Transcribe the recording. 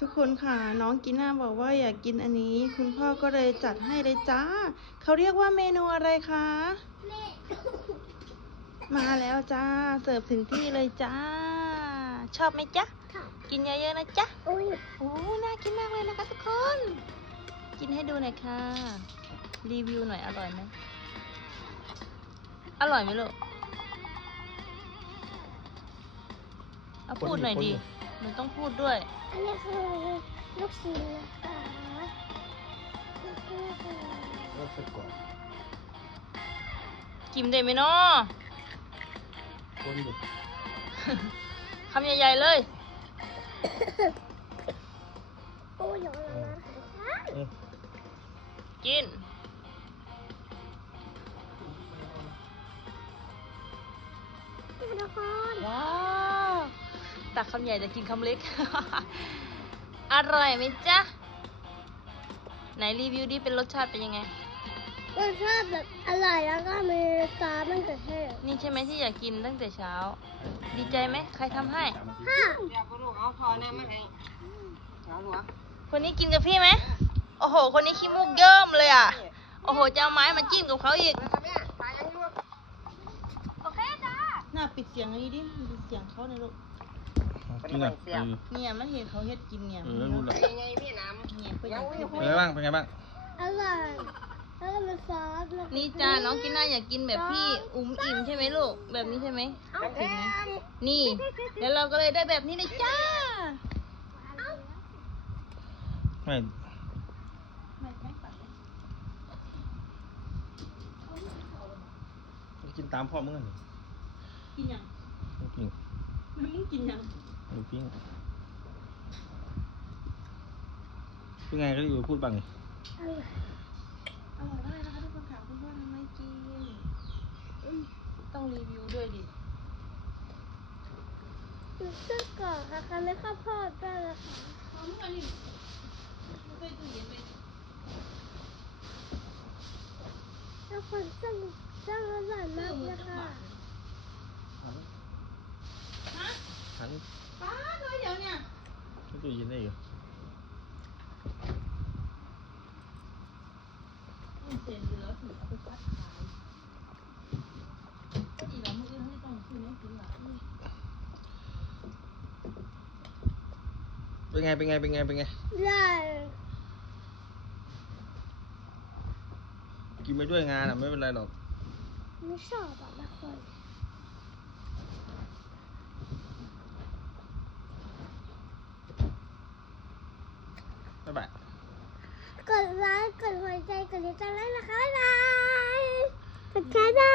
ทุกคนค่ะน้องกิน่าบอกว่าอยากกินอันนี้ คุณพ่อก็เลยจัดให้เลยจ้าเขาเรียกว่าเมนูอะไรคะมาแล้วจ้าเสิร์ฟถึงที่เลยจ้า ชอบไหมจ๊ะค่ะกินเยอะๆนะจ๊ะอุ้ยโอ้น่ากินมากเลยนะคะทุกคน กินให้ดูหน่อยค่ะ รีวิวหน่อยอร่อยไหมอร่อยไหมลูก เอาพูดหน่อยดิหนูต้องพูดด้วย อันนี้คือลูกชิ้นนะคะนี่คือก็สะกดกิมได้ไหมเนาะคนดิคำใหญ่ๆเลยโอ้ยอย่างนั้นค่ะเออกินทุกคนว้าว ตักคำใหญ่แต่กินคำเล็ก อร่อยไหมจ๊ะ ไหนรีวิวดิเป็นรสชาติเป็นยังไง รสชาติแบบอร่อยแล้วก็มีซอสมันเกิดเทศนี่ใช่ไหมที่อยากกินตั้งแต่เช้า ดีใจไหมใครทำให้ ค่ะอยากไปลูกเอาพอแน่มาให้เอาหลวงคนนี้กินกับพี่ไหม โอ้โห คนนี้ขี้มูกเยิ้มเลยอะ โอ้โห จะเอาไม้มาจิ้มกับเขาอีก แล้วแม่ตายยังอยู่ โอเคจ้าน่าปิดเสียงอันนี้ดิปิดเสียงเขาในอยลูก กินอะเออเนี่ยมันเห็นเขาเฮ็ดกินเนี่ยเออรู้ละเป็นไงพี่น้ำเนี่ยเพื่อยังนอยู่เป็นไงบ้างเป็นไงบ้าง อร่อยแล้วก็มีซอสแล้วก็นี่จ้าน้องกินน่าอยากกินแบบพี่อุ้มอิ่มใช่ไหมลูก แบบนี้ใช่ไหมเอาเห็นไหมนี่ แล้วเราก็เลยได้แบบนี้เลยจ้าไม่กินตามพ่อมึงอะกินยังกินมึงกินยัง หมูปิ้งเป็นไงก็อยู่พูดบ้างไงอร่อยอร่อยมากนะคะทุกคนค่ะคุณพ่อทำไมกินต้องรีวิวด้วยดิมีเส้นกรอกนะคะไม่ข้าวโพดด้วยนะคะหอมกันนี่ไม่เคยตู้เย็นไปแล้วคนเส้นเส้นอร่อยมากนะคะฮะ หัน ป้าด้วยเดี๋ยวเนี่ยช่วยตัวเย็นได้อยู่มันเสร็จเหลือถือเอาไปพัดขายอีเดไลค์กดหัวใจกดติดตามแล้วนะคะบ๊ายบายกดแชร์ได้